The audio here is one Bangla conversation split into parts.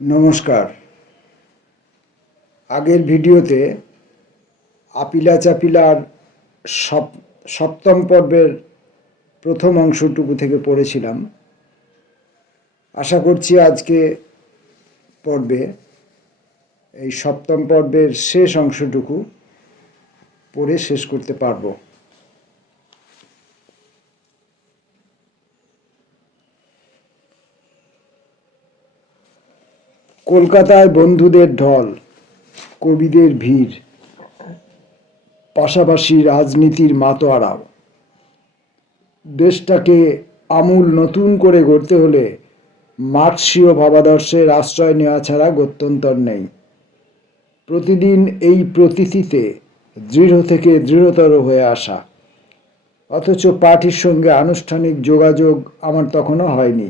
নমস্কার। আগের ভিডিওতে আপিলা চাপিলার সপ, সপ্তম পর্বের প্রথম অংশটুকু থেকে পড়েছিলাম। আশা করছি আজকে পর্বে, এই সপ্তম পর্বের শেষ অংশটুকু পড়ে শেষ করতে পারব। কলকাতায় বন্ধুদের ঢল, কবিদের ভিড়, পাশাপাশি রাজনীতির মাতোয়ারাও। দেশটাকে আমূল নতুন করে গড়তে হলে মার্ক্সীয় ভাবাদর্শের আশ্রয় নেওয়া ছাড়া গত্যন্তর নেই। প্রতিদিন এই প্রতীতিতে দৃঢ় থেকে দৃঢ়তর হয়ে আসা। অথচ পার্টির সঙ্গে আনুষ্ঠানিক যোগাযোগ আমার তখনও হয়নি।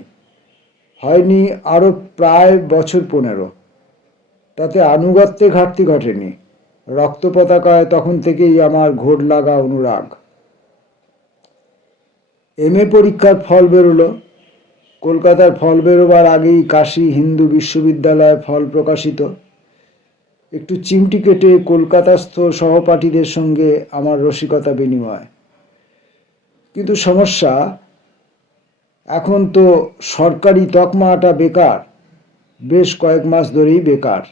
হয়নি আরও প্রায় বছর পনেরো। তাতে আনুগত্যে ঘাটতি ঘটেনি। রক্ত পতাকায় তখন থেকেই আমার ঘোর লাগা অনুরাগ। এম এ পরীক্ষার ফল বেরোলো। কলকাতার ফল বেরোবার আগেই কাশী হিন্দু বিশ্ববিদ্যালয়ে ফল প্রকাশিত। একটু চিমটি কেটে কলকাতাস্থ সহপাঠীদের সঙ্গে আমার রসিকতা বিনিময়। কিন্তু সমস্যা এখন তো সরকারি তকমাটা বেকার, বেশ কয়েক মাস ধরেই বেকার।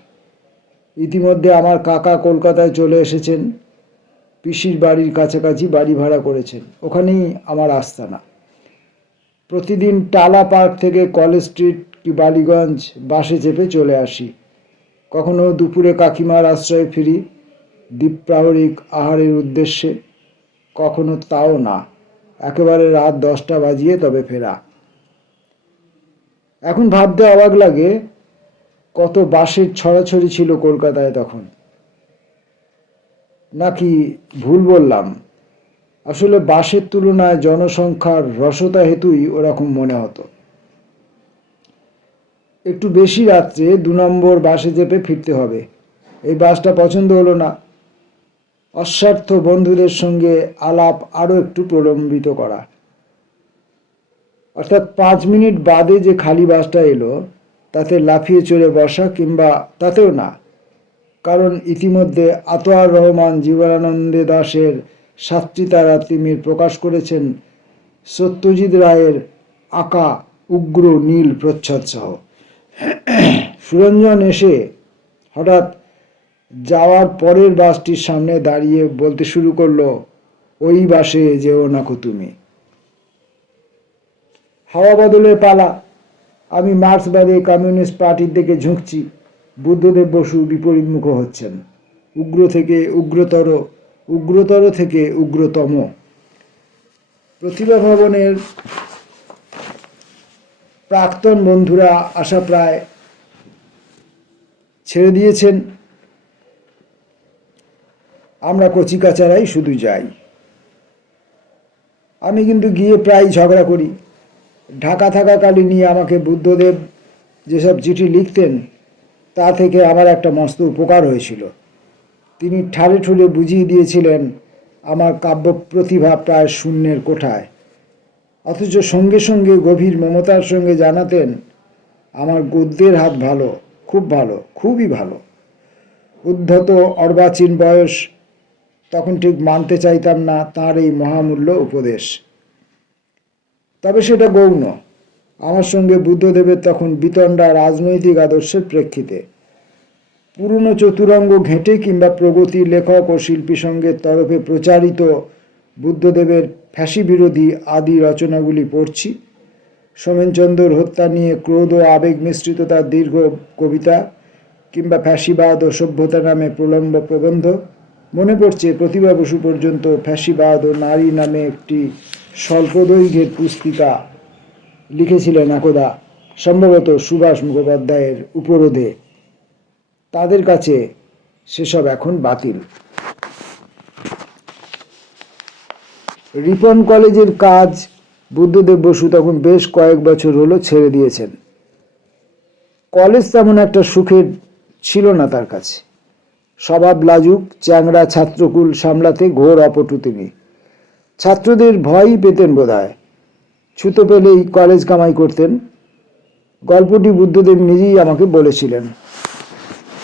ইতিমধ্যে আমার কাকা কলকাতায় চলে এসেছেন, পিসির বাড়ির কাছাকাছি বাড়ি ভাড়া করেছেন, ওখানেই আমার আস্তানা। প্রতিদিন টালা পার্ক থেকে কলেজ স্ট্রিট কি বালিগঞ্জ বাসে চেপে চলে আসি। কখনো দুপুরে কাকিমার আশ্রয়ে ফিরি দ্বীপ্রাহরিক আহারের উদ্দেশ্যে, কখনো তাও না। একেবারে রাত দশটা বাজিয়ে তবে ফেরা। এখন ভাবতে অবাক লাগে কত বাসের ছড়াছড়ি ছিল কলকাতায় তখন। নাকি ভুল বললাম? আসলে বাসের তুলনায় জনসংখ্যার রসতা হেতুই ওরকম মনে হতো। একটু বেশি রাত্রে দু নম্বর বাসে চেপে ফিরতে হবে। এই বাসটা পছন্দ হলো না। অস্বার্থ বন্ধুদের সঙ্গে আলাপ আরও একটু প্রলম্বিত করা। অর্থাৎ পাঁচ মিনিট বাদে যে খালি বাসটা এলো, তাতে লাফিয়ে চড়ে বসা কিংবা তাতেও না। কারণ ইতিমধ্যে আতোয়ার রহমান জীবনানন্দে দাসের সাতটি তারা তিমির প্রকাশ করেছেন সত্যজিৎ রায়ের আঁকা উগ্র নীল প্রচ্ছদ সহ। সুরঞ্জন এসে হঠাৎ যাওয়ার পরের বাসটির সামনে দাঁড়িয়ে বলতে শুরু করল, ওই বাসে যেও নাকো তুমি। হাওয়া বদলের পালা। আমি মার্ক্সবাদী কমিউনিস্ট পার্টির দিকে ঝুঁকছি। বুদ্ধদেব বসু বিপরীতমুখ হচ্ছেন। উগ্র থেকে উগ্রতর উগ্রতর থেকে উগ্রতম। প্রতিভা ভবনের প্রাক্তন বন্ধুরা আশা প্রায় ছেড়ে দিয়েছেন। আমরা কচিকাচারাই শুধু যাই। আমি কিন্তু গিয়ে প্রায় ঝগড়া করি। ঢাকা থাকাকালীন নিয়ে আমাকে বুদ্ধদেব যেসব চিঠি লিখতেন, তা থেকে আমার একটা মস্ত উপকার হয়েছিল। তিনি ঠাড়ে ঠুলে বুঝিয়ে দিয়েছিলেন আমার কাব্য প্রতিভা প্রায় শূন্যের কোঠায়। অথচ সঙ্গে সঙ্গে গভীর মমতার সঙ্গে জানাতেন, আমার গদ্যের হাত ভালো, খুব ভালো, খুবই ভালো। উদ্ধত অর্বাচীন বয়স, তখন ঠিক মানতে চাইতাম না তার এই মহামূল্য উপদেশ। তবে সেটা গৌণ। আমার সঙ্গে বুদ্ধদেবের তখন বিতণ্ডা রাজনৈতিক আদর্শের প্রেক্ষিতে। পুরনো চতুরঙ্গ ঘেঁটে কিংবা প্রগতি লেখক ও শিল্পী সঙ্গের তরফে প্রচারিত বুদ্ধদেবের ফ্যাসি বিরোধী আদি রচনাগুলি পড়ছি। সোমেনচন্দ্র হত্যা নিয়ে ক্রোধ ও আবেগ মিশ্রিত তার দীর্ঘ কবিতা কিংবা ফ্যাসিবাদ ও সভ্যতা নামে প্রলম্ব প্রবন্ধ। মনে পড়ছে প্রতিভা বসু পর্যন্ত ফ্যাসিবাদ ও নারী নামে একটি স্বল্পদৈর্ঘ্যের পুস্তিকা লিখেছিলেন একদা সম্ভবত সুভাষ মুখোপাধ্যায়ের উপরোধে। তাদের কাছে সেসব এখন বাতিল। রিপন কলেজের কাজ বুদ্ধদেব বসু তখন বেশ কয়েক বছর হলো ছেড়ে দিয়েছেন। কলেজ তেমন একটা সুখের ছিল না তার কাছে। স্বভাব লাজুক, চ্যাংড়া ছাত্রকুল সামলাতে ঘোর অপটু তিনি। ছাত্রদের ভয়ই পেতেন বোধ হয় ছুতো পেলেই কলেজ কামাই করতেন। গল্পটি বুদ্ধদেব নিজেই আমাকে বলেছিলেন।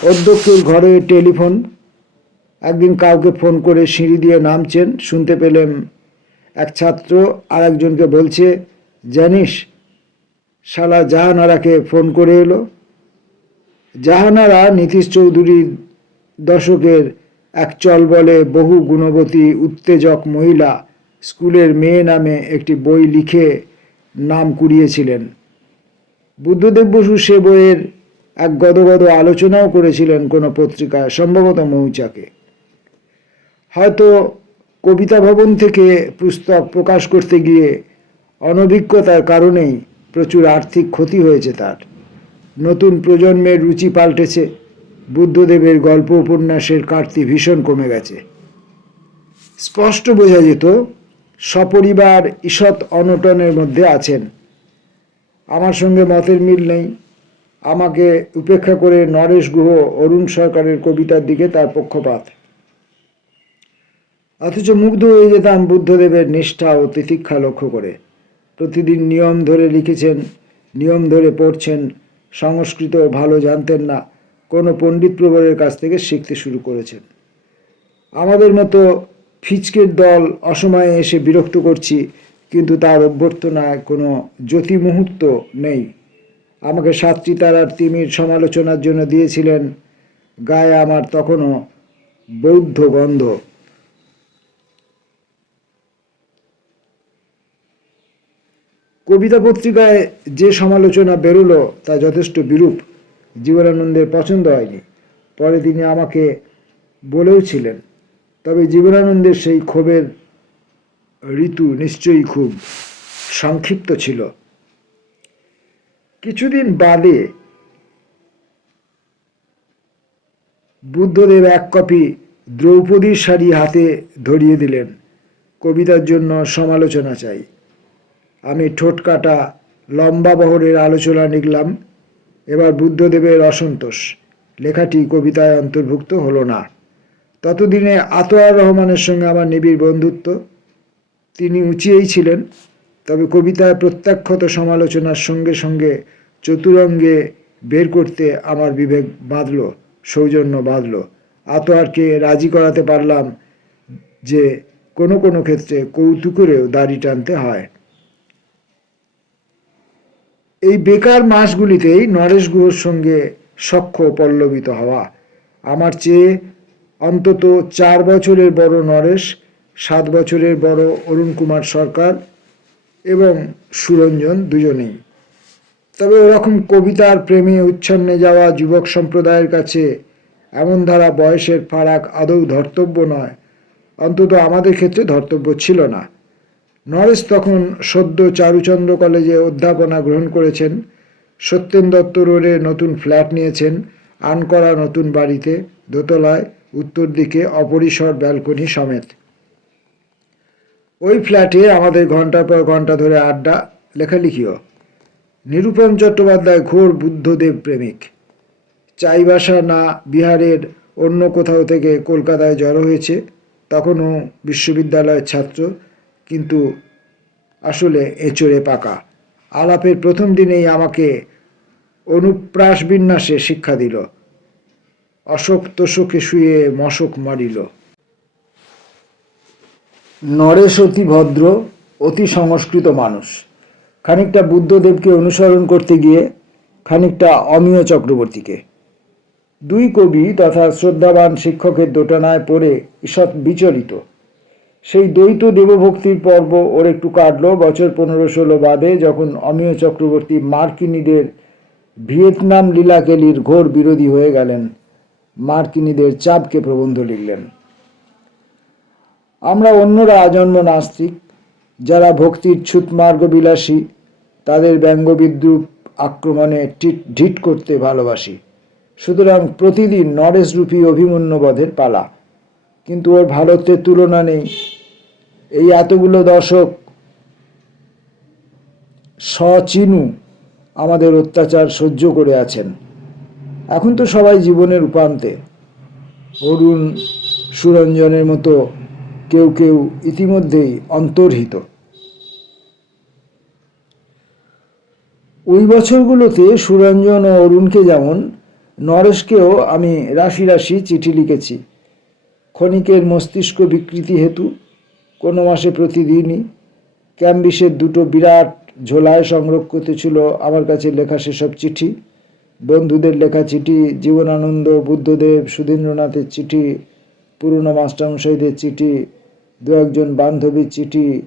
অধ্যক্ষের ঘরে টেলিফোন। একদিন কাউকে ফোন করে সিঁড়ি দিয়ে নামছেন। শুনতে পেলেন এক ছাত্র আর একজনকে বলছে, জানিস, শালা জাহানারাকে ফোন করে এলো। জাহানারা নীতিশ চৌধুরীর দশকের এক চল বলে বহু গুণবতী, উত্তেজক মহিলা স্কুলের মেয়ে নামে একটি বই লিখে নাম কুড়িয়েছিলেন। বুদ্ধদেব বসু সে বইয়ের এক গদগদ আলোচনাও করেছিলেন কোনো পত্রিকায় সম্ভবত মৌচাকে। হয়তো কবিতা ভবন থেকে পুস্তক প্রকাশ করতে গিয়ে অনভিজ্ঞতার কারণেই প্রচুর আর্থিক ক্ষতি হয়েছে তার। নতুন প্রজন্মের রুচি পাল্টেছে, বুদ্ধদেবের গল্প উপন্যাসের কার্তি ভীষণ কমে গেছে। স্পষ্ট বোঝা যেত সপরিবার ঈষৎ অনটনের মধ্যে আছেন। আমার সঙ্গে মতের মিল নেই। আমাকে উপেক্ষা করে নরেশ গুহ অরুণ সরকারের কবিতার দিকে তার পক্ষপাত। অথচ মুগ্ধ হয়ে যেতাম বুদ্ধদেবের নিষ্ঠা ও তিতিক্ষা লক্ষ্য করে। প্রতিদিন নিয়ম ধরে লিখেছেন, নিয়ম ধরে পড়ছেন, সংস্কৃত ভালো জানতেন না, কোনো পণ্ডিত প্রবরের কাছ থেকে শিখতে শুরু করেছেন। আমাদের মতো ফিচকের দল অসময়ে এসে বিরক্ত করছি, কিন্তু তার অভ্যর্থনায় কোনো জ্যোতি মুহূর্ত নেই। আমাকে সাতটি তারার তিমির সমালোচনার জন্য দিয়েছিলেন। গায়ে আমার তখনও বৌদ্ধ গন্ধ। কবিতা পত্রিকায় যে সমালোচনা বেরোলো তা যথেষ্ট বিরূপ। জীবনানন্দের পছন্দ হয়নি। পরে তিনি আমাকে বলেও ছিলেন তবে জীবনানন্দের সেই ক্ষোভের ঋতু নিশ্চয়ই খুব সংক্ষিপ্ত ছিল। কিছুদিন বাদে বুদ্ধদেব এক কপি দ্রৌপদীর শাড়ি হাতে ধরিয়ে দিলেন। কবিতার জন্য সমালোচনা চাই। আমি ঠোঁট কাটা লম্বা বহরের আলোচনা লিখলাম, এবার বুদ্ধদেবের অসন্তোষ। লেখাটি কবিতায় অন্তর্ভুক্ত হলো না। ততদিনে আতোয়ার রহমানের সঙ্গে আমার নিবিড় বন্ধুত্ব। তিনি উঁচিয়েই ছিলেন, তবে কবিতায় প্রত্যাখ্যত সমালোচনার সঙ্গে সঙ্গে চতুরঙ্গে বের করতে আমার বিবেক বাঁধল, সৌজন্য বাঁধল। আতোয়ারকে রাজি করাতে পারলাম যে কোনো কোনো ক্ষেত্রে কৌতুকেরও দাড়ি টানতে হয়। এই বেকার মাসগুলিতেই নরেশ গুহর সঙ্গে সখ্য পল্লবিত হওয়া, আমার চেয়ে অন্তত চার বছরের বড় নরেশ, সাত বছরের বড় অরুণ কুমার সরকার এবং সুরঞ্জন দুজনেই। তবে ওরকম কবিতার প্রেমে উচ্ছন্নে যাওয়া যুবক সম্প্রদায়ের কাছে এমন ধারা বয়সের ফারাক আদৌ ধর্তব্য নয়। অন্তত আমাদের ক্ষেত্রে ধর্তব্য ছিল না। নরেশ তখন সদ্য চারুচন্দ্র কলেজে অধ্যাপনা গ্রহণ করেছেন, সত্যেন দত্ত রোডে নতুন ফ্ল্যাট নিয়েছেন, আনকরা নতুন বাড়িতে, দোতলায় উত্তর দিকে অপরিসর ব্যালকনি সমেত। ওই ফ্ল্যাটে আমাদের ঘণ্টার পর ঘণ্টা ধরে আড্ডা, লেখালেখিও। নিরূপম চট্টোপাধ্যায় ঘোর বুদ্ধদেব প্রেমিক। চাইবাসা না বিহারের অন্য কোথাও থেকে কলকাতায় জড়ো হয়েছে, তখনও বিশ্ববিদ্যালয়ের ছাত্র, কিন্তু আসলে এচড়ে পাকা। আলাপের প্রথম দিনেই আমাকে অনুপ্রাস বিন্যাসে শিক্ষা দিল। অশোক তোষকে শুয়ে মশক মারিল। নরেশ অতি ভদ্র, অতি সংস্কৃত মানুষ। খানিকটা বুদ্ধদেবকে অনুসরণ করতে গিয়ে খানিকটা অমিয় চক্রবর্তীকে। দুই কবি তথা শ্রদ্ধাবান শিক্ষকের দোটানায় পড়ে ঈষৎ বিচলিত। সেই দ্বৈত দেবভক্তির পর্ব ওর একটু কাটলো। বছর পনেরো ষোলো বাদে যখন অমিয় চক্রবর্তী মার্কিনীদের ভিয়েতনাম লীলাকেলির ঘোর বিরোধী হয়ে গেলেন মার্কিনীদের চাপকে প্রবন্ধ লিখলেন। আমরা অন্যরা আজন্ম নাস্তিক, যারা ভক্তির ছুতমার্গ বিলাসী তাদের ব্যঙ্গ বিদ্রুপ আক্রমণে ঢিট করতে ভালোবাসি। সুতরাং প্রতিদিন নরেশ নরেশরূপী অভিমন্যবধের পালা। কিন্তু ওর ভারতের তুলনা নেই। এই এতগুলো দশক সচিনু আমাদের অত্যাচার সহ্য করে আছেন। এখন তো সবাই জীবনের উপান্তে। অরুণ সুরঞ্জনের মতো কেউ কেউ ইতিমধ্যেই অন্তর্হিত। ওই বছরগুলোতে সুরঞ্জন ও অরুণকে যেমন, নরেশকেও আমি রাশি রাশি চিঠি লিখেছি। ক্ষণিকের মস্তিষ্ক বিকৃতি হেতু, কোনো মাসে প্রতিদিনই ক্যাম্বিসের দুটো বিরাট ঝোলায় সংরক্ষিত ছিল আমার কাছে লেখা সেসব চিঠি। বন্ধুদের লেখা চিঠি, জীবনানন্দ, বুদ্ধদেব, সুধীন্দ্রনাথের চিঠি, পুরনো মাস্টারমশাইদের চিঠি, দু একজন বান্ধবীর চিঠি,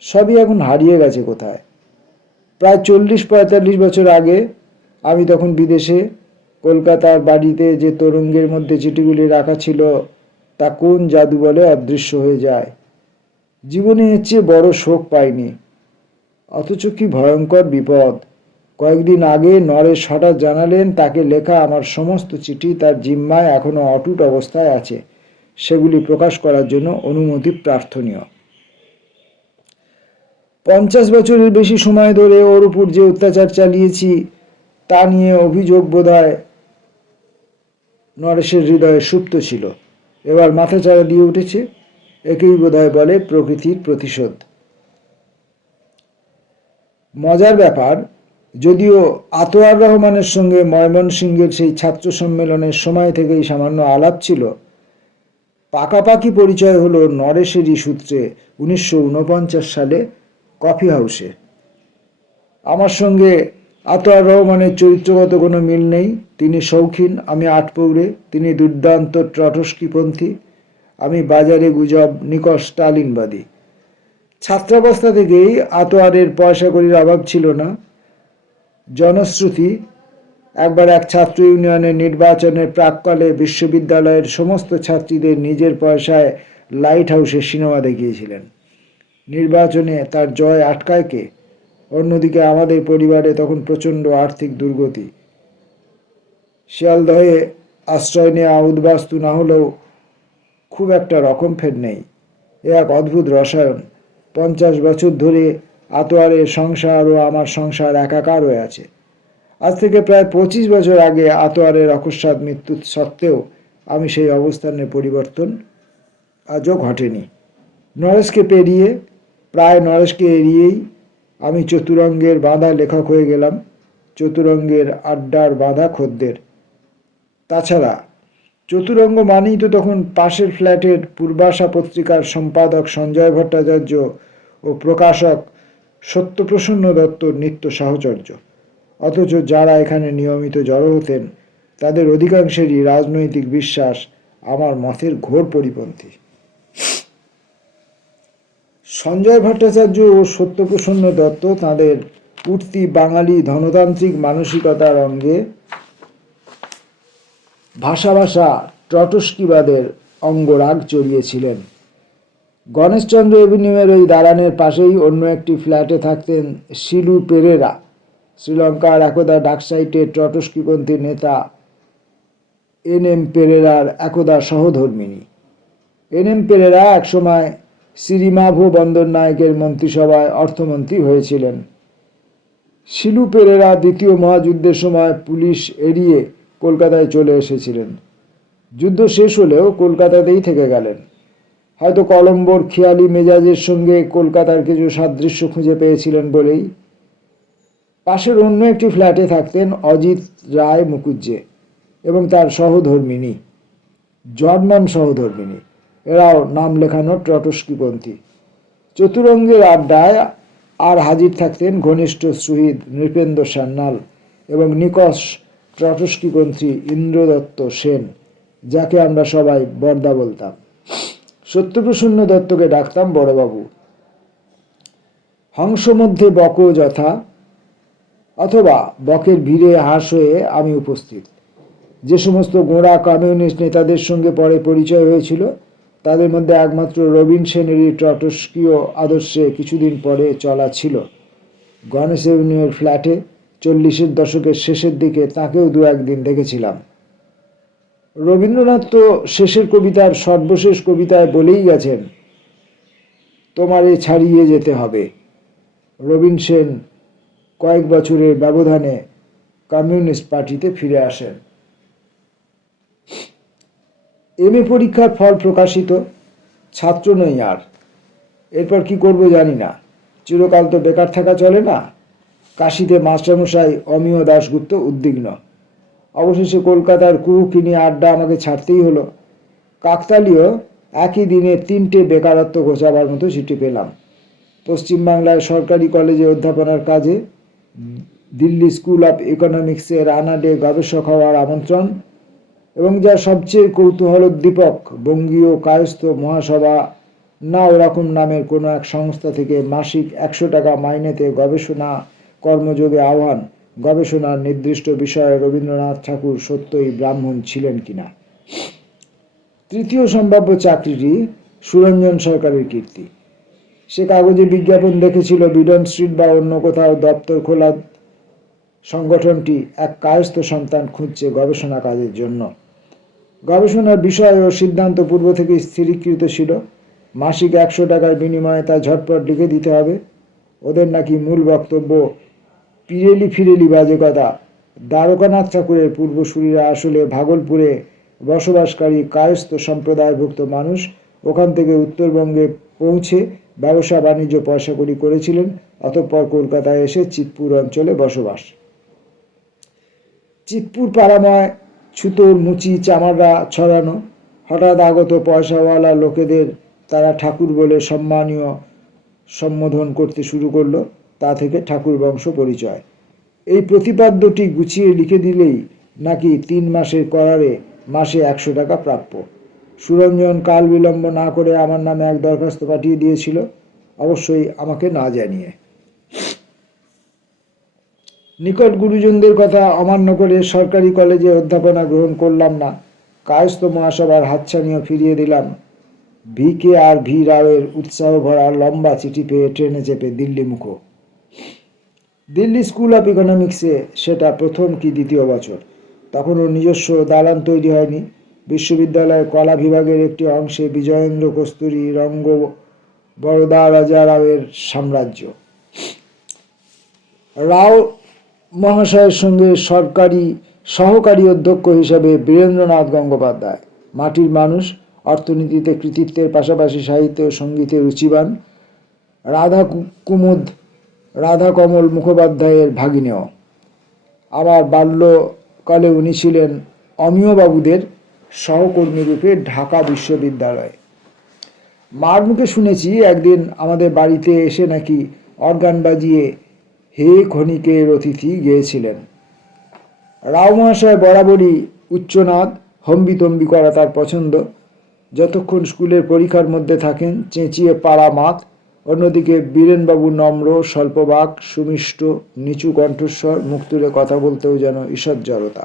সবই এখন হারিয়ে গেছে কোথায়? প্রায় চল্লিশ, পঁয়তাল্লিশ বছর আগে আমি তখন বিদেশে কলকাতার বাড়িতে যে তরঙ্গের মধ্যে চিঠিগুলি রাখা ছিল, তা কোন জাদু বলে অদৃশ্য হয়ে যায়? জীবনে এর চেয়ে বড় শোক পাইনি। অথচ কি ভয়ঙ্কর বিপদ। কয়েকদিন আগে নরেশ হঠাৎ জানালেন, তাকে লেখা আমার সমস্ত চিঠি তার জিম্মায় এখনও অটুট অবস্থায় আছে। সেগুলি প্রকাশ করার জন্য অনুমতি প্রার্থনীয়। পঞ্চাশ বছরের বেশি সময় ধরে ওর উপর যে অত্যাচার চালিয়েছি, তা নিয়ে অভিযোগ বোধহয় নরেশের হৃদয়ে সুপ্ত ছিল। এবার মাথা চাড়া দিয়ে উঠেছে, একেই বোধহয় বলে প্রকৃতির প্রতিশোধ। মজার ব্যাপার যদিও আতোয়ার রহমানের সঙ্গে ময়মনসিংহের সেই ছাত্র সম্মেলনের সময় থেকেই সামান্য আলাপ ছিল, পাকাপাকি পরিচয় হলো নরেশেরই সূত্রে উনিশশো উনপঞ্চাশ সালে কফি হাউসে। আমার সঙ্গে আতোয়ার রহমানের চরিত্রগত কোনো মিল নেই, তিনি শৌখিন, আমি আটপৌরে, তিনি দুর্দান্ত ট্রটস্কিপন্থী, আমি বাজারে গুজব নিকশ স্টালিনবাদী। ছাত্রাবস্থা থেকেই আতোয়ারের পয়সা করির অভাব ছিল না জনশ্রুতি, একবার এক ছাত্র ইউনিয়নের নির্বাচনের প্রাককালে বিশ্ববিদ্যালয়ের সমস্ত ছাত্রীদের নিজের পয়সায় লাইট হাউসে সিনেমা দেখিয়েছিলেন। নির্বাচনে তার জয় আটকায় কে? অন্যদিকে আমাদের পরিবারে তখন প্রচণ্ড আর্থিক দুর্গতি। শিয়ালদহে আশ্রয় নেওয়া উদ্বাস্তু না হলেও খুব একটা রকম ফের নেই। এ এক অদ্ভুত রসায়ন। পঞ্চাশ বছর ধরে আতোয়ারের সংসার ও আমার সংসার একাকার হয়ে আছে। আজ থেকে প্রায় পঁচিশ বছর আগে আতোয়ারের অকস্মাৎ মৃত্যু সত্ত্বেও আমি সেই অবস্থানের পরিবর্তন আজও ঘটেনি। নরেশকে পেরিয়ে, প্রায় নরেশকে এড়িয়েই আমি চতুরঙ্গের বাঁধা লেখক হয়ে গেলাম, চতুরঙ্গের আড্ডার বাঁধা খদ্দের। তাছাড়া, চতুরঙ্গ মানেই তো তখন পাশের ফ্ল্যাটের পূর্বাশা পত্রিকার সম্পাদক সঞ্জয় ভট্টাচার্য ও প্রকাশক সত্যপ্রসন্ন দত্তর নিত্য সাহচর্য। অথচ যারা এখানে নিয়মিত জড়ো হতেন, তাদের অধিকাংশেরই রাজনৈতিক বিশ্বাস আমার মতের ঘোর পরিপন্থী। সঞ্জয় ভট্টাচার্য ও সত্যপ্রসন্ন দত্ত তাদের উঠতি বাঙালি ধনতান্ত্রিক মানসিকতার অঙ্গে ভাষা ভাষা টটস্কিবাদের অঙ্গরাগ চড়িয়েছিলেন। গণেশচন্দ্র এভিনিউয়ের ওই দালানের পাশেই অন্য একটি ফ্ল্যাটে থাকতেন শিলু পেরেরা। শ্রীলঙ্কার একদা ডাকসাইটের টটস্কিপন্থী নেতা এন এম পেরেরার একদা সহধর্মিনী এন এম পেরেরা একসময় শ্রীমাভো বন্দর নায়কের মন্ত্রিসভায় অর্থমন্ত্রী হয়েছিলেন। শিলু পেরেরা দ্বিতীয় মহাযুদ্ধের সময় পুলিশ এড়িয়ে কলকাতায় চলে এসেছিলেন। যুদ্ধ শেষ হলেও কলকাতাতেই থেকে গেলেন। হয়তো কলম্বোর খেয়ালি মেজাজের সঙ্গে কলকাতার কিছু সাদৃশ্য খুঁজে পেয়েছিলেন বলেই। পাশের অন্য একটি ফ্ল্যাটে থাকতেন অজিত রায় মুকুজ্জে এবং তার সহধর্মিনী জর্মান সহধর্মিনী। এরাও নাম লেখানো ট্রটস্কিপন্থী চতুরঙ্গের আড্ডায় আর হাজির থাকতেন ঘনিষ্ঠ সুহিদ নৃপেন্দ্র সান্যাল এবং নিকশ ট্রটস্কিপন্থী ইন্দ্রদত্ত সেন, যাকে আমরা সবাই বর্দা বলতাম। সত্যপ্রসন্ন দত্তকে ডাকতাম বড়বাবু। হংস মধ্যে বক যথা, অথবা বকের ভিড়ে হাস হয়ে আমি উপস্থিত। যে সমস্ত গোঁড়া কমিউনিস্ট নেতাদের সঙ্গে পরে পরিচয় হয়েছিল, তাদের মধ্যে একমাত্র রবীন সেনেরই টটস্কীয় আদর্শে কিছুদিন পরে চলা ছিল। গণেশ এভিনিউয়ের ফ্ল্যাটে চল্লিশের দশকের শেষের দিকে তাকেও দু একদিন দেখেছিলাম। রবীন্দ্রনাথ তো শেষের কবিতার সর্বশেষ কবিতায় বলেই গেছেন, তোমারে ছাড়িয়ে যেতে হবে। রবীন সেন কয়েক বছরের ব্যবধানে কমিউনিস্ট পার্টিতে ফিরে আসেন। এম এ পরীক্ষার ফল প্রকাশিত, ছাত্র নই আর। এরপর কি করব জানি না। চিরকাল তো বেকার থাকা চলে না। কাশিতে মাস্টারমশাই অমিয় দাশগুপ্ত উদ্বিগ্ন। অবশেষে কলকাতার কুহুকিনি আড্ডা আমাকে ছাড়তেই হলো। কাকতালীয় একই দিনে তিনটে বেকারত্ব ঘোচাবার মতো চিঠি পেলাম। পশ্চিমবাংলার সরকারি কলেজে অধ্যাপনার কাজে দিল্লি স্কুল অফ ইকোনমিক্সের আনাডে গবেষক হওয়ার আমন্ত্রণ এবং যা সবচেয়ে কৌতূহলোদ্দীপক বঙ্গীয় কায়স্থ মহাসভা না ওরকম নামের কোনো এক সংস্থা থেকে মাসিক একশো টাকা মাইনেতে গবেষণা কর্মযোগে আহ্বান গবেষণার নির্দিষ্ট বিষয়ে রবীন্দ্রনাথ ঠাকুর সত্যই ব্রাহ্মণ ছিলেন কিনা? তৃতীয় সম্ভাব্য চাকরিটি সুরঞ্জন সরকারের কীর্তি। সে কাগজে বিজ্ঞাপন দেখেছিল, বিডন স্ট্রিট বা অন্য কোথাও দপ্তর খোলা সংগঠনটি এক কায়স্থ সন্তান খুঁজছে গবেষণা কাজের জন্য। গবেষণার বিষয় ও সিদ্ধান্ত পূর্ব থেকে স্থিরীকৃত ছিল। মাসিক একশো টাকার বিনিময়ে তা ঝটপট লিখে দিতে হবে। ওদের নাকি মূল বক্তব্য পিরেলি ফিরেলি বাজে কথা। দ্বারকানাথ ঠাকুরের পূর্বসূরীরা আসলে ভাগলপুরে বসবাসকারী কায়স্থ সম্প্রদায়ভুক্ত মানুষ। ওখান থেকে উত্তরবঙ্গে পৌঁছে ব্যবসা, বাণিজ্য পয়সা করি করেছিলেন। অতঃপর কলকাতায় এসে চিতপুর অঞ্চলে বসবাস। চিতপুর পাড়াময় ছুতোর মুচি চামাররা ছড়ানো। হঠাৎ আগত পয়সাওয়ালা লোকেদের তারা ঠাকুর বলে সম্মানীয় সম্বোধন করতে শুরু করল। তা থেকে ঠাকুর বংশ পরিচয়। এই প্রতিপাদ্যটি গুছিয়ে লিখে দিলেই নাকি তিন মাসের করারে মাসে একশো টাকা প্রাপ্য। সুরঞ্জন কাল বিলম্ব না করে আমার নামে এক দরখাস্ত পাঠিয়ে দিয়েছিল, অবশ্যই আমাকে না জানিয়ে। নিকট গুরুজনদের কথা অমান্য করে সরকারি কলেজে অধ্যাপনা গ্রহণ করলাম না। কায়স্থ মহাসভার হাতছানিও ফিরিয়ে দিলাম। ভি কে আর ভি রাওয়ের উৎসাহ ভরা লম্বা চিঠি পেয়ে ট্রেনে চেপে দিল্লি মুখো দিল্লি স্কুল অফ ইকোনমিক্সে সেটা প্রথম কি দ্বিতীয় বছর। তখনও নিজস্ব দালান তৈরি হয়নি। বিশ্ববিদ্যালয়ের কলা বিভাগের একটি অংশে বিজয়েন্দ্র কস্তুরী রঙ্গ বরদা রাজা রাওয়ের সাম্রাজ্য। রাও মহাশয়ের সঙ্গে সরকারি সহকারী অধ্যক্ষ হিসাবে বীরেন্দ্রনাথ গঙ্গোপাধ্যায়, মাটির মানুষ, অর্থনীতিতে কৃতিত্বের পাশাপাশি সাহিত্য ও সঙ্গীতে রুচিবান। রাধা কুমুদ রাধা কমল মুখোপাধ্যায়ের ভাগিনেও। আবার বাল্যকালে উনি ছিলেন অমিয়বাবুদের সহকর্মী রূপে ঢাকা বিশ্ববিদ্যালয়ে। মার মুখে শুনেছি একদিন আমাদের বাড়িতে এসে নাকি অর্গান বাজিয়ে হে ক্ষণিকের অতিথি গেয়েছিলেন। রাও মহাশয় বরাবরই উচ্চনাদ, হম্বিতম্বি করা তার পছন্দ। যতক্ষণ স্কুলের পরীক্ষার মধ্যে থাকেন, চেঁচিয়ে পাড়া মাত অন্যদিকে বীরেনবাবু নম্র, স্বল্পবাক, সুমিষ্ট, নিচু কণ্ঠস্বর, মুখ তুলে কথা বলতেও যেন ঈষৎ জড়তা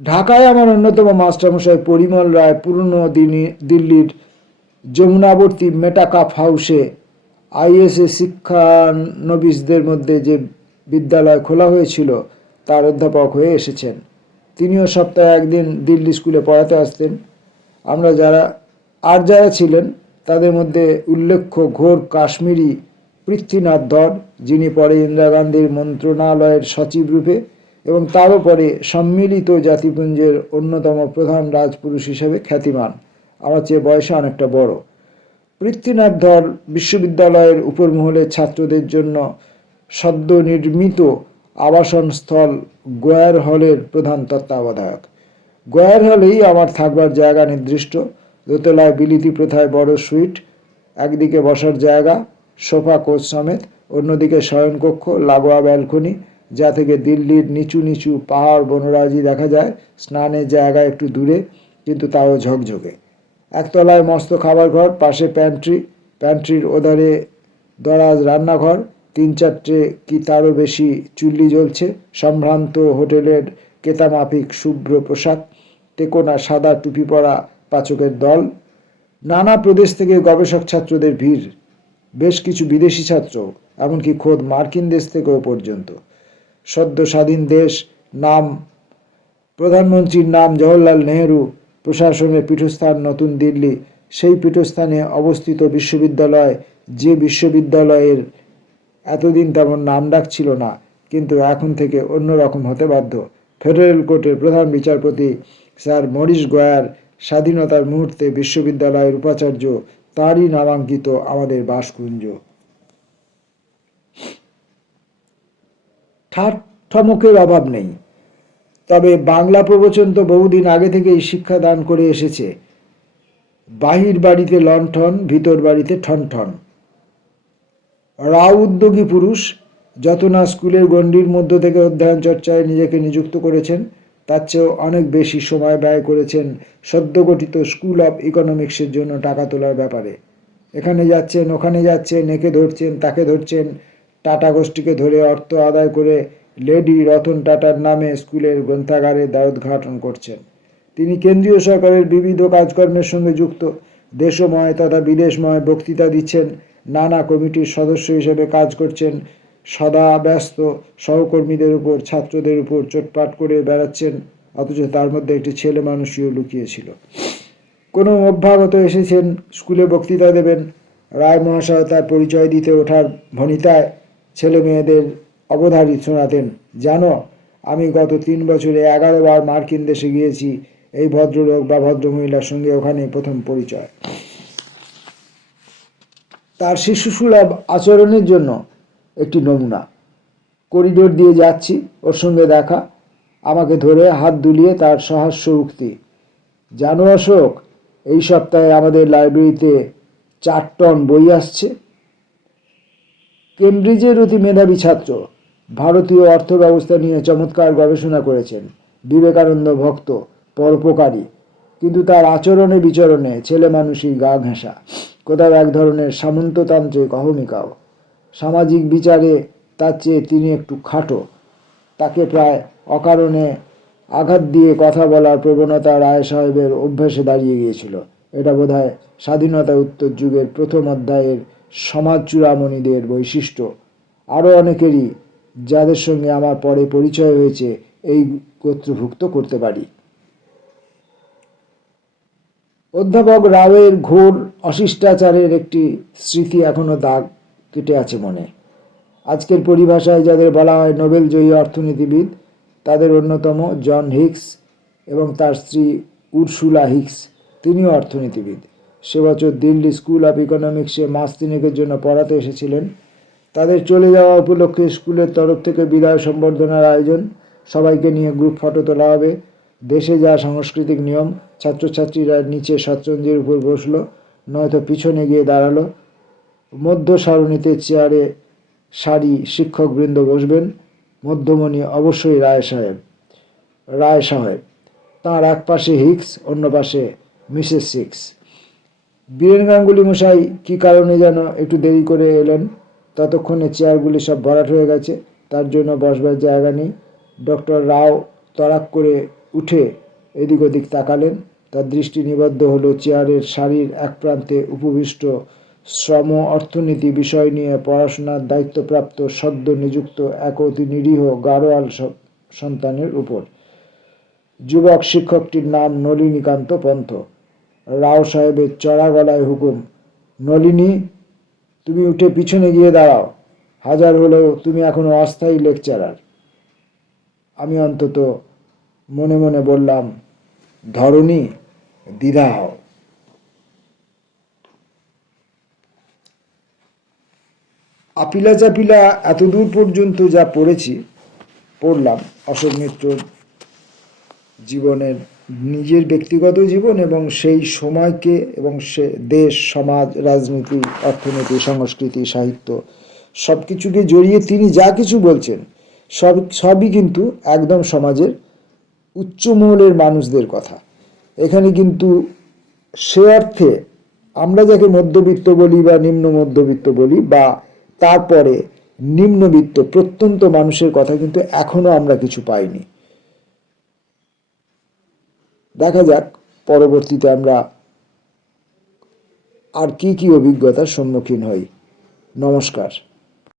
ঢাকায় আমার অন্যতম মাস্টারমশাই পরিমল রায় পুরনো দিল্লির যমুনাবর্তী মেটাকাপ হাউসে আইএসএ শিক্ষানবিশদের মধ্যে যে বিদ্যালয় খোলা হয়েছিল, তার অধ্যাপক হয়ে এসেছেন। তিনিও সপ্তাহে একদিন দিল্লি স্কুলে পড়াতে আসতেন। আমরা যারা আর যারা ছিলেন, তাদের মধ্যে উল্লেখ্য ঘোর কাশ্মীরি পৃথ্বীনাথ ধর যিনি পরে ইন্দিরা গান্ধীর মন্ত্রণালয়ের সচিব রূপে এবং তারও পরে সম্মিলিত জাতিপুঞ্জের অন্যতম প্রধান রাজপুরুষ হিসেবে খ্যাতিমান। আমার চেয়ে বয়সে অনেকটা বড়। পৃথ্বীনাথ ধর বিশ্ববিদ্যালয়ের উপর মহলের ছাত্রদের জন্য সদ্য নির্মিত আবাসন স্থল গোয়ার হলের প্রধান তত্ত্বাবধায়ক। গোয়ার হলেই আমার থাকবার জায়গা নির্দিষ্ট। দোতলায় বিলিতি প্রথায় বড় সুইট, একদিকে বসার জায়গা, সোফা কোচ সমেত, অন্যদিকে শয়নকক্ষ, লাগোয়া ব্যালকনি, যা থেকে দিল্লির নিচু নিচু পাহাড় বনরাজি দেখা যায়। স্নানের জায়গা একটু দূরে, কিন্তু তাও ঝকঝকে। একতলায় মস্ত খাবার ঘর, পাশে প্যান্ট্রি প্যান্ট্রির ওধারে দরাজ রান্নাঘর, তিন চারটে কি তারও বেশি চুল্লি জ্বলছে। সম্ভ্রান্ত হোটেলের কেতামাফিক শুভ্র পোশাক, টেকোনা সাদা টুপি পরা পাচকের দল। নানা প্রদেশ থেকে গবেষক ছাত্রদের ভিড়। বেশ কিছু বিদেশি ছাত্র, এমনকি খোদ মার্কিন দেশ থেকেও পর্যন্ত। সদ্য স্বাধীন দেশ, নাম, প্রধানমন্ত্রীর নাম জওহরলাল নেহেরু, প্রশাসনের পীঠস্থান নতুন দিল্লি, সেই পীঠস্থানে অবস্থিত বিশ্ববিদ্যালয়, যে বিশ্ববিদ্যালয়ের এতদিন তেমন নাম ডাক ছিল না, কিন্তু এখন থেকে অন্যরকম হতে বাধ্য। ফেডারেল কোর্টের প্রধান বিচারপতি স্যার মরিস গোয়ার স্বাধীনতার মুহূর্তে বিশ্ববিদ্যালয়ের উপাচার্য তারই নামাঙ্কিত আমাদের বাসকুঞ্জ। ঠাট্টামুখের অভাব নেই। তবে বাংলা প্রবচন তো বহুদিন আগে থেকেই শিক্ষা দান করে এসেছে। বাহির বাড়িতে লণ্ঠন, ভিতর বাড়িতে ঠনঠন। রাও উদ্যোগী পুরুষ, যত না স্কুলের গণ্ডির মধ্য থেকে অধ্যয়ন চর্চায় নিজেকে নিযুক্ত করেছেন তার চেয়েও অনেক বেশি সময় ব্যয় করেছেন সদ্যগঠিত স্কুল অফ ইকোনমিক্সের জন্য টাকা তোলার ব্যাপারে। এখানে যাচ্ছেন, ওখানে যাচ্ছেন, একে ধরছেন, তাকে ধরছেন। টাটা গোষ্ঠীকে ধরে অর্থ আদায় করে লেডি রতন টাটার নামে স্কুলের গ্রন্থাগারে দ্বারোদ্ঘাটন করছেন। তিনি কেন্দ্রীয় সরকারের বিবিধ কাজকর্মের সঙ্গে যুক্ত। দেশময় তথা বিদেশময় বক্তৃতা দিচ্ছেন। নানা কমিটির সদস্য হিসেবে কাজ করছেন। সদা ব্যস্ত সহকর্মীদের উপর, ছাত্রদের উপর চোটপাট করে বেড়াচ্ছেন, অথচ তার মধ্যে একটি ছেলে মানুষীয় লুকিয়েছিল। কোনো অভ্যাগত এসেছেন, স্কুলে বক্তৃতা দেবেন, রায় মহাশয় তার পরিচয় দিতে ওঠার ভনিতায় ছেলে মেয়েদের অবধারিত শোনাতেন, জানো, আমি গত তিন বছরে এগারো বার মার্কিন দেশে গিয়েছি, এই ভদ্রলোক বা ভদ্রমহিলার সঙ্গে ওখানে প্রথম পরিচয়। তার শিশুসুলভ আচরণের জন্য একটি নমুনা। করিডোর দিয়ে যাচ্ছি, ওর সঙ্গে দেখা। আমাকে ধরে হাত দুলিয়ে তার সহাস্য উক্তি, জানো অশোক, এই সপ্তাহে আমাদের লাইব্রেরিতে চার টন বই আসছে। কেমব্রিজের অতি মেধাবী ছাত্র, ভারতীয় অর্থব্যবস্থা নিয়ে চমৎকার গবেষণা করেছেন। বিবেকানন্দ ভক্ত, পরোপকারী, কিন্তু তার আচরণে বিচরণে ছেলে মানুষই গা ঘেঁষা। কোথাও এক ধরনের সামন্ততান্ত্রিক অহমিকাও। সামাজিক বিচারে তার চেয়ে তিনি একটু খাটো। তাকে প্রায় অকারণে আঘাত দিয়ে কথা বলার প্রবণতা রায় সাহেবের অভ্যাসে দাঁড়িয়ে গিয়েছিল। এটা বোধহয় স্বাধীনতা উত্তর যুগের প্রথম অধ্যায়ের সমাজ চূড়ামণিদের বৈশিষ্ট্য। আরও অনেকেরই যাদের সঙ্গে আমার পরে পরিচয় হয়েছে, এই গোত্রভুক্ত করতে পারি। অধ্যাপক রাওয়ের ঘোর অশিষ্টাচারের একটি স্মৃতি এখনও দাগ। কেটে আছে মনে। আজকের পরিভাষায় যাদের বলা হয় নোবেল জয়ী অর্থনীতিবিদ, তাদের অন্যতম জন হিক্স এবং তার স্ত্রী উর্সুলা হিক্স তিনিও অর্থনীতিবিদ। সে বছর দিল্লি স্কুল অফ ইকোনমিক্সে মাস তিনেকের জন্য পড়াতে এসেছিলেন। তাদের চলে যাওয়া উপলক্ষে স্কুলের তরফ থেকে বিদায় সম্বর্ধনার আয়োজন সবাইকে নিয়ে গ্রুপ ফটো তোলা হবে। দেশে যা সাংস্কৃতিক নিয়ম, ছাত্রছাত্রীরা নিচে শতরঞ্জের উপর বসল, নয়তো পিছনে গিয়ে দাঁড়াল। মধ্য সারণীতে চেয়ারে সারি শিক্ষকবৃন্দ বসবেন। মধ্যমণি অবশ্যই রায় সাহেব। রায় সাহেব, তাঁর এক পাশে হিক্স, অন্য পাশে মিসেস সিক্স। বীরেন গাঙ্গুলি মশাই, কী কারণে যেন একটু দেরি করে এলেন? ততক্ষণে চেয়ারগুলি সব ভরাট হয়ে গেছে। তার জন্য বসবার জায়গা নেই। ডক্টর রাও তড়াক করে উঠে এদিক ওদিক তাকালেন। তার দৃষ্টি নিবদ্ধ হলো চেয়ারের শাড়ির এক প্রান্তে উপবিষ্ট শ্রম অর্থনীতি বিষয় নিয়ে পড়াশোনার দায়িত্বপ্রাপ্ত সদ্য নিযুক্ত এক অতি নিরীহ গাড়োয়াল সন্তানের উপর। যুবক শিক্ষকটির নাম নলিনীকান্ত পন্থ। রাও সাহেবের চড়া গলায় হুকুম, নলিনী, তুমি উঠে পিছনে গিয়ে দাঁড়াও। হাজার হলেও তুমি এখনও অস্থায়ী লেকচারার। আমি অন্তত মনে মনে বললাম ধরনী দ্বিধা হও। আপিলা চাপিলা এতদূর পর্যন্ত যা পড়েছি, পড়লাম। অশোক মিত্রর জীবনের নিজের ব্যক্তিগত জীবন এবং সেই সময়কে এবং সে দেশ, সমাজ, রাজনীতি, অর্থনীতি, সংস্কৃতি, সাহিত্য সব কিছুকে জড়িয়ে তিনি যা কিছু বলছেন, সব, সবই কিন্তু একদম সমাজের উচ্চমহলের মানুষদের কথা। এখানে কিন্তু সে অর্থে আমরা যাকে মধ্যবিত্ত বলি বা নিম্ন মধ্যবিত্ত বলি বা তারপরে নিম্নবিত্ত, প্রত্যন্ত মানুষের কথা কিন্তু এখনও আমরা কিছু পাইনি। দেখা যাক, পরবর্তীতে আমরা আর কি কি অভিজ্ঞতার সম্মুখীন হই। নমস্কার।